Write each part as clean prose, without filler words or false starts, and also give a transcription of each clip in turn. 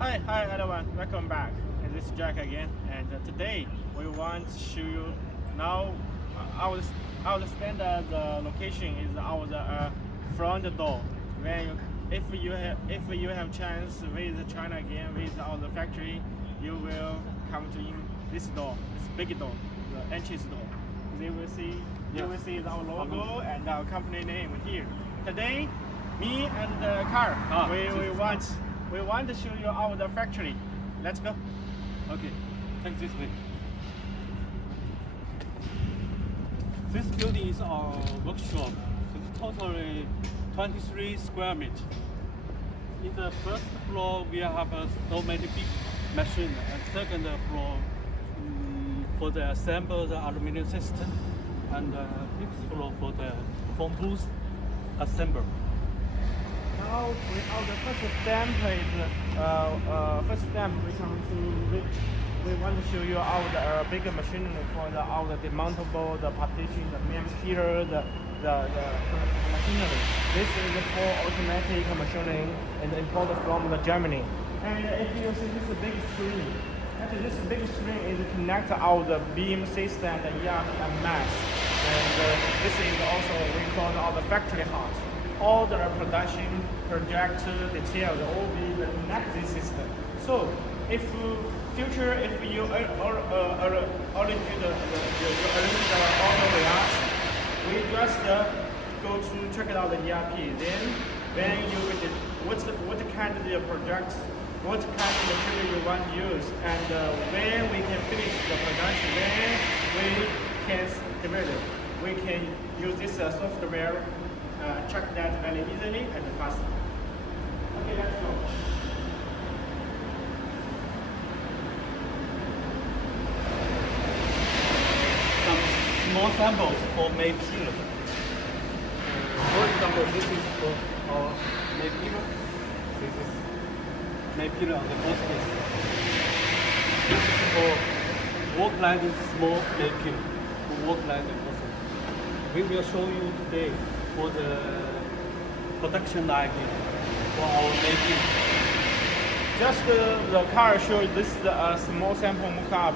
Hi everyone, welcome back. And this is Jack again. And today we want to show you now our standard location is our front door. If you have chance visit China again, visit our factory, you will come to in this door, this big door, the entrance door. You will see our logo and our company name here. Today, me and Carl, we want to show you our factory. Let's go. Okay, take this way. This building is our workshop. It's totally 23 square meters. In the first floor, we have so many big machines, and second floor for the assemble the aluminum system, and fifth floor for the phone booth assemble. Now, the first stamp we want to show you our big machine for our demountable, the partition, the main pillar, the machinery. This is for automatic machining and imported from Germany. And if you see this big screen, actually this big screen is connect our beam system, the ERP and mass. And this is also we call our factory heart. All the production, project, details all be the connected system. So if future, if you already do the order with us, we just go to check it out the ERP. Then you will what kind of the project, what kind of material you want to use, and when we can finish the production, then we can develop. We can use this software. Check that very easily and fast. Okay, let's go. Some small samples for main pillar. For example, this is for our main pillar. This is main pillar on the first piece. This is for work lighting small main pillar. For work lighting person. We will show you today for the production line for our making. Just the car shows this small sample mock-up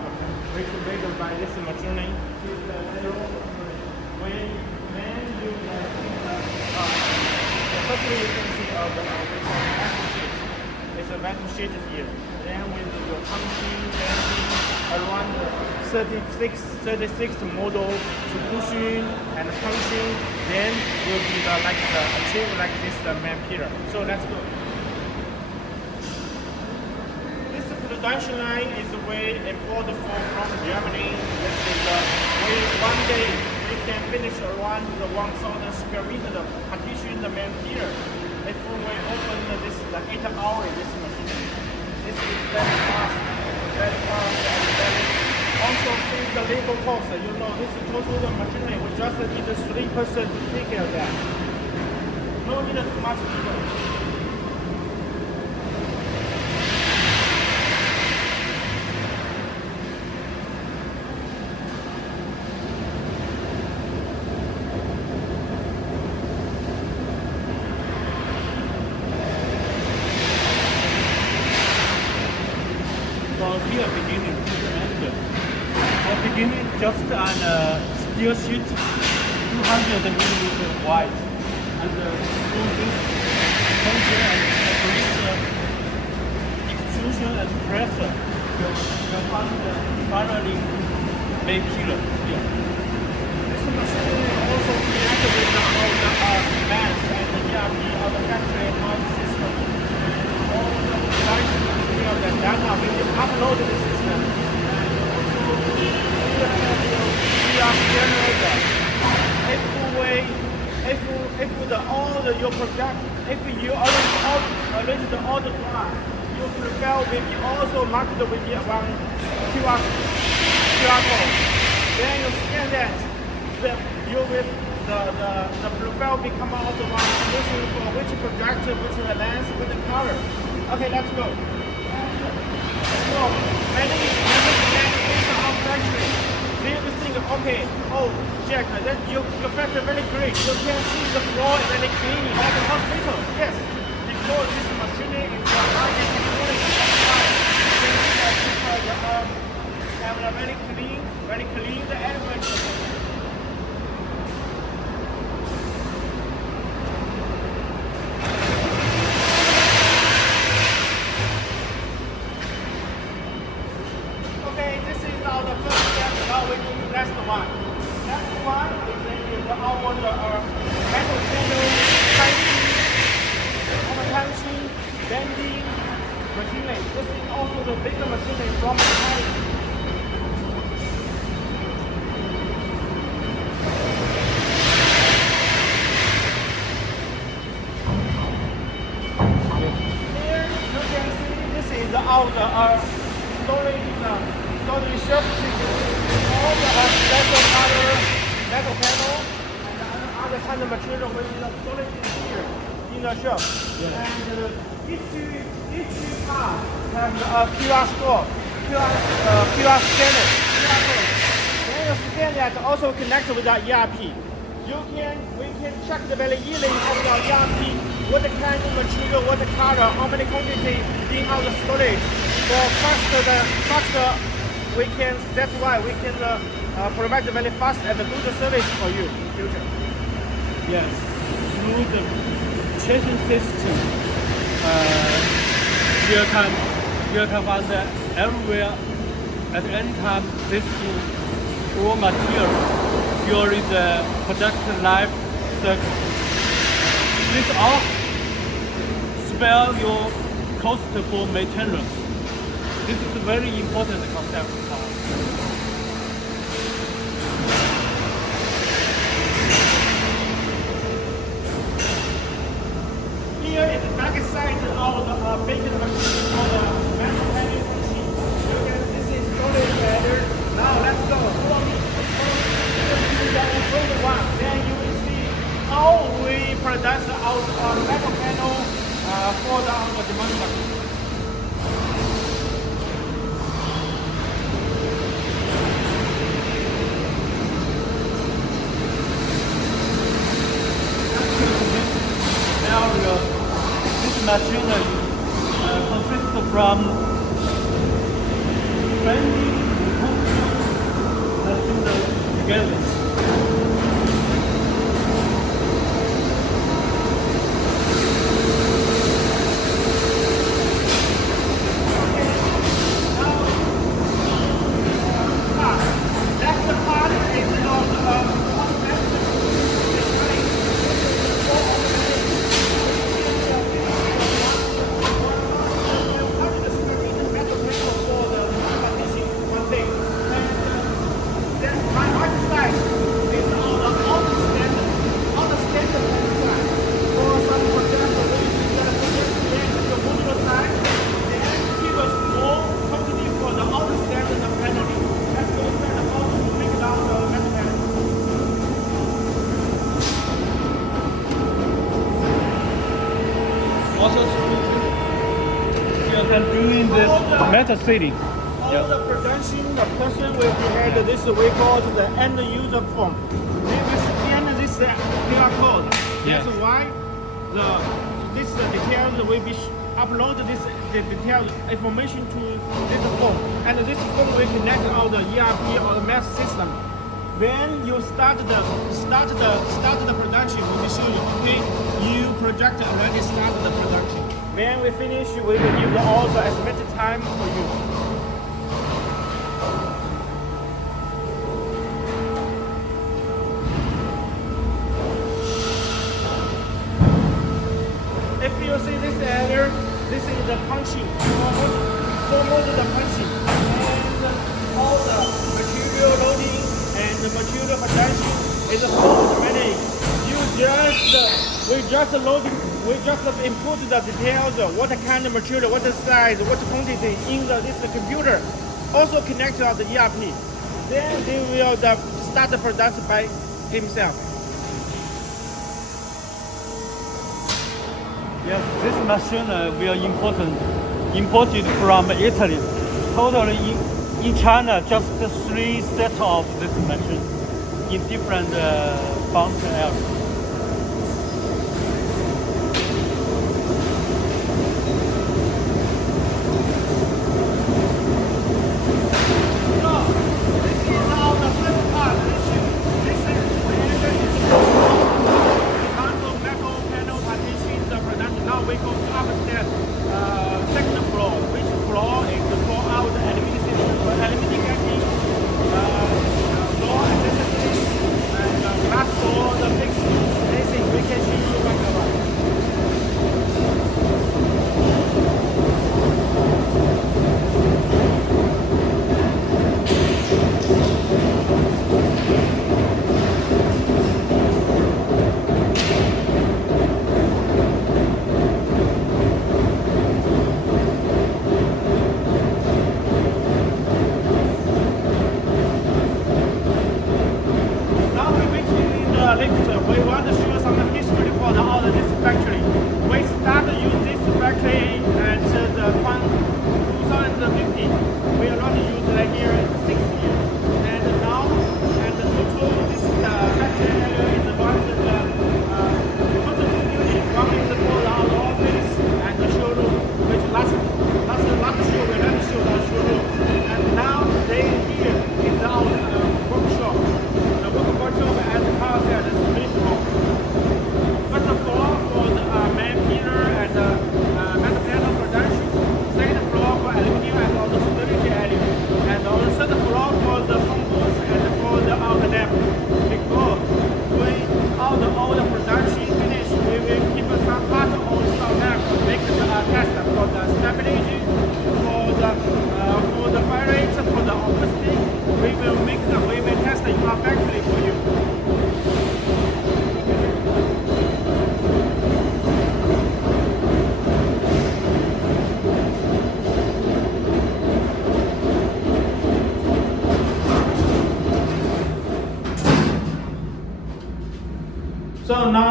recreated by this machining. When you firstly you can see the metal sheet. It's a metal sheet here. Then with the punching, around 36 model to pushing and punching, then will be achieve like this main pillar. So let's go. This production line is we imported from Germany. This is one day we can finish around the 1,000 square meter the partition the main pillar. If we open this 8 hours this machine, this is very fast and very. Also, since the labor cost, you know, this is total the machinery. We just need 3% to take care of that. No need too much people. From here beginning to the end. For beginning, just on a steel sheet, 200 millimeter wide, and through this tension and temperature, extrusion and pressure, will pass the spiraling main pillar here. This machine also connected with all the mass and the ERP of the factory house system. All the production material and data we can upload to the system. We are generator. If your project, if you arrange the order to us, your profile will be also marked with one QR code. Then you scan that, the profile will come out one solution for which project, which the lens, which the color. Okay, let's go. So many our factory. They will think, okay, oh Jack, that your factory very great. You can see the floor is very clean like a hospital. Yes, because this machine is high technology. have a very clean element. Okay, this is now the first step. Now we go to the next one. Next one is our metal panel punching, bending machinery. This is also the bigger machinery from the time. Here you can see this is our storage shelf system. All the special color metal panel and other kind of material with the storage here in the shelf. Yeah. And each part has a QR score, QR scanner. When you scan that, also connected with the ERP. We can check the very easily of the ERP, what kind of material, what the color, how many quantity in our storage. For faster, that's why we can provide very fast and good service for you in the future. Yes, through the chasing system, you can find that everywhere at any time this raw material during the production life cycle. This all spare your cost for maintenance. This is a very important concept for us. Here is the back side of the bacon machine for the metal panel machine. This is storage ladder. Now let's go. Follow me. The first one. Then you will see how we produce our metal panel for the demand machine. This machine consists from 20 machines together. Doing this meta city. All the production, the person will prepare this we call the end user form. They will scan this QR code. Yes. That's why this details will be upload the detailed information to this form, and this form will connect all the ERP or the MES system. When you start the production, we will show you. Okay, you project already started the production. When we finish, we will give you all the estimated time for you. If you see this area, this is the punching. Almost the punching. And all the material loading and the material production is automatic. We just input the details, what kind of material, what size, what quantity in this computer. Also connect to the ERP. Then they will start the production by himself. Yes, this machine will imported from Italy. Totally in China, just 3 sets of this machine in different function areas.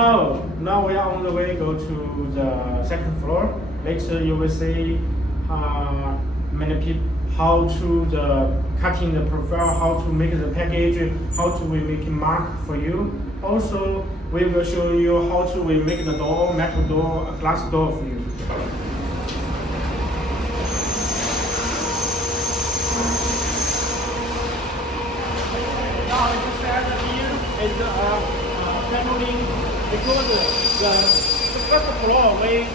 now we are on the way go to the second floor. Later you will see many people how to the cutting the profile, how to make the package, how to we make mark for you. Also, we will show you how to we make the door, metal door, glass door for you. Now, as I said, here is the paneling because the first floor we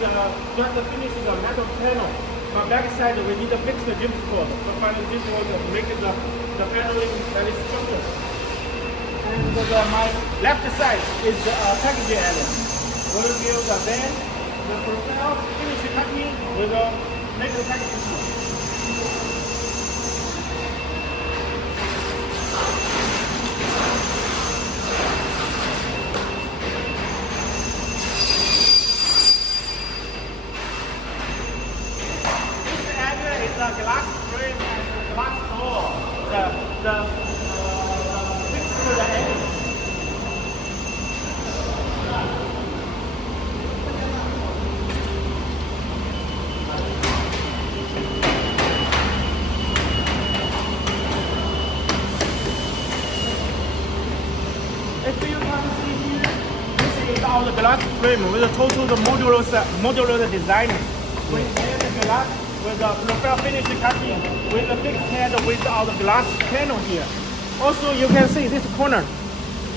just finished the metal panel. But back side we need to fix the gypsum cord. So finally this was to make the paneling very stronger. And my left side is the packaging area. We will give the van, the profile, finish cutting, we will make the packaging. The glass frame and the glass door, the fixed to the edge. If you can see here, this is our glass frame with a total modular design. We add the glass with the profile finish cutting with the fixed head with our glass panel here. Also, you can see this corner.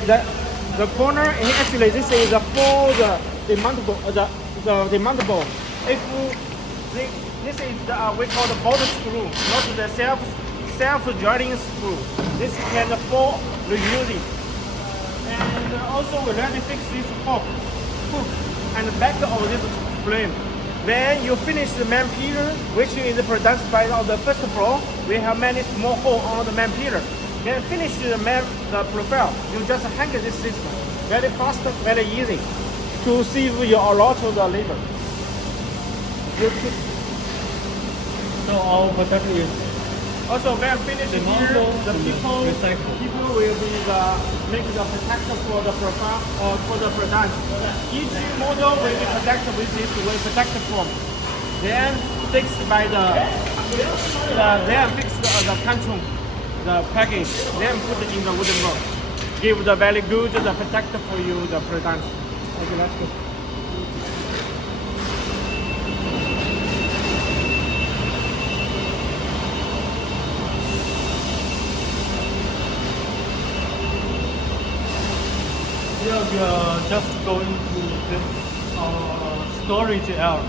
The corner actually this is for the demountable. If this is we call the bolt screw, not the self-joining screw. This can for reusing. And also we already fix this hook and the back of this frame. When you finish the main pillar, which is produced by the first floor, we have many small holes on the main pillar. Then finish the profile, you just hang this system. Very fast, very easy to save you a lot of the labor. So our product is also when finished here, the people will be make the protector for the profile or for the product. Each model will be protected with this protector form. Then fixed by then fix the control, the package. Then put it in the wooden box. Give the very good the protector for you the product. Okay, let's go. We are just going to this storage area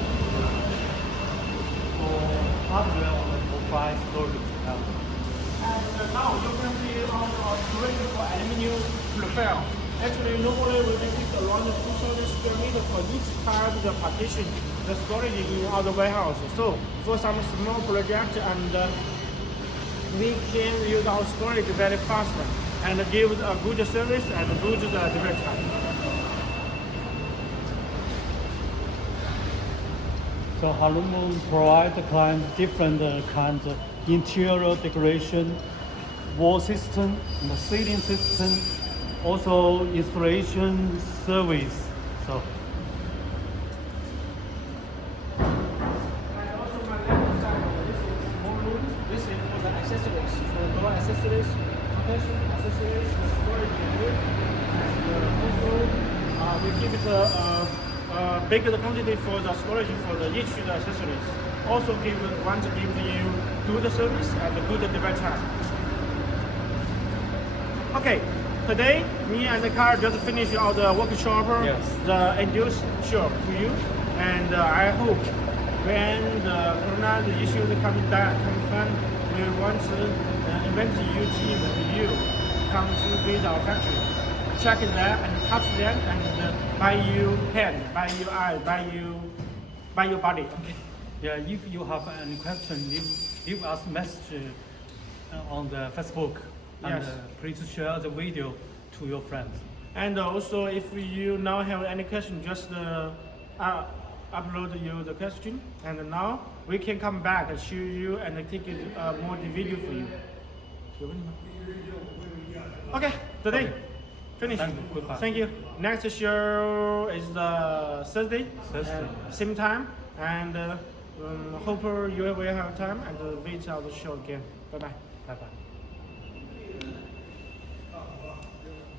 for hardware and mobile storage area. And now you can see on our storage for aluminum profile. Actually, normally we will take around 2,000 square meters for each part of the partition, the storage in our warehouse. So for some small project, and we can use our storage very fast and give a good service and good delivery time. So halumm provides the client different kinds of interior decoration, wall system, and ceiling system, also installation service. So. And also my left side, this is small room. This is for the accessories, for the door accessories, protection accessories, the storage unit, and also we keep it bigger quantity for the storage for the each of the accessories. Also want to give you good service and good delivery time. Okay, today me and Karl just finished our workshop, Yes. the induced shop to you, and I hope when the corona the issue comes down, we want to invite you team with you come to visit our factory, check it there and touch them and buy you hand, buy you eye, buy your body. Okay. Yeah, if you have any question, leave us message on the Facebook. And Yes. please share the video to your friends. And also, if you now have any question, just upload you the question. And now we can come back and show you and take more the video for you. Okay, today Finish. Thank you. Goodbye. Thank you. Next show is the Thursday. Thursday. Same time. And hope you will have time and visit our show again. Bye bye. Bye bye.